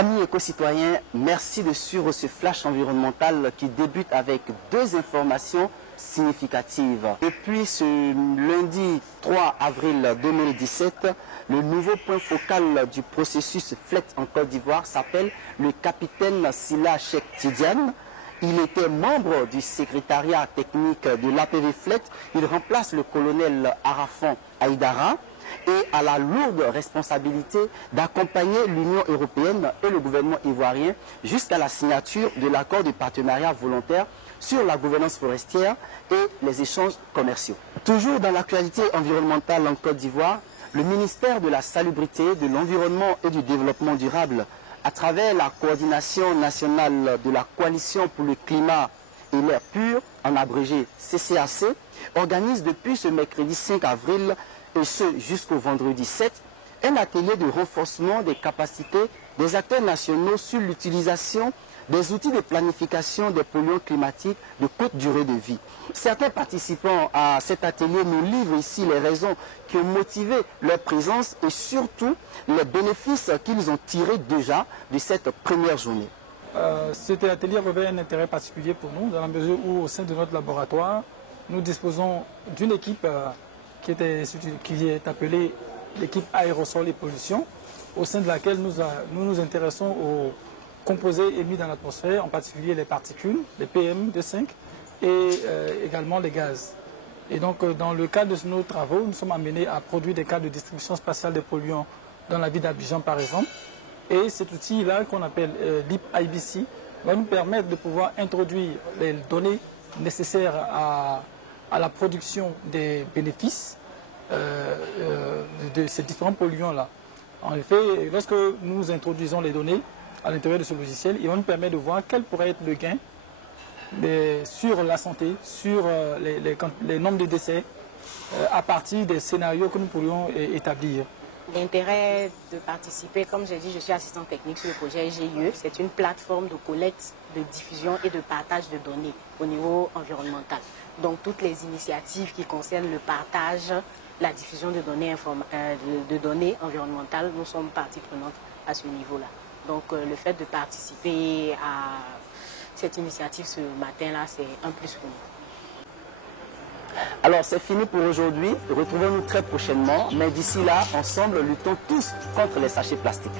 Amis éco-citoyens, merci de suivre ce flash environnemental qui débute avec deux informations significatives. Depuis ce lundi 3 avril 2017, le nouveau point focal du processus FLET en Côte d'Ivoire s'appelle le capitaine Sila Cheikh Tidiane. Il était membre du secrétariat technique de l'APV FLET. Il remplace le colonel Arafan Haïdara et a la lourde responsabilité d'accompagner l'Union européenne et le gouvernement ivoirien jusqu'à la signature de l'accord de partenariat volontaire sur la gouvernance forestière et les échanges commerciaux. Toujours dans l'actualité environnementale en Côte d'Ivoire, le ministère de la Salubrité, de l'Environnement et du Développement durable, à travers la coordination nationale de la Coalition pour le climat et l'air pur, en abrégé CCAC, organise depuis ce mercredi 5 avril et ce jusqu'au vendredi 7, un atelier de renforcement des capacités des acteurs nationaux sur l'utilisation des outils de planification des polluants climatiques de courte durée de vie. Certains participants à cet atelier nous livrent ici les raisons qui ont motivé leur présence et surtout les bénéfices qu'ils ont tirés déjà de cette première journée. Cet atelier revêt un intérêt particulier pour nous dans la mesure où au sein de notre laboratoire, nous disposons d'une équipe qui est appelée l'équipe aérosol et pollution, au sein de laquelle nous nous intéressons aux composés émis dans l'atmosphère, en particulier les particules, les PM2,5 et également les gaz. Et donc dans le cadre de nos travaux, nous sommes amenés à produire des cas de distribution spatiale des polluants dans la ville d'Abidjan par exemple. Et cet outil-là qu'on appelle l'IP-IBC va nous permettre de pouvoir introduire les données nécessaires à la production des bénéfices de ces différents polluants-là. En effet, lorsque nous introduisons les données à l'intérieur de ce logiciel, il va nous permettre de voir quel pourrait être le gain sur la santé, sur les nombres de décès, à partir des scénarios que nous pourrions établir. L'intérêt de participer, comme j'ai dit, je suis assistant technique sur le projet GIE. C'est une plateforme de collecte, de diffusion et de partage de données au niveau environnemental. Donc toutes les initiatives qui concernent le partage, la diffusion de données environnementales, nous sommes partie prenante à ce niveau-là. Donc le fait de participer à cette initiative ce matin-là, c'est un plus pour nous. Alors c'est fini pour aujourd'hui, retrouvons-nous très prochainement, mais d'ici là, ensemble, luttons tous contre les sachets plastiques.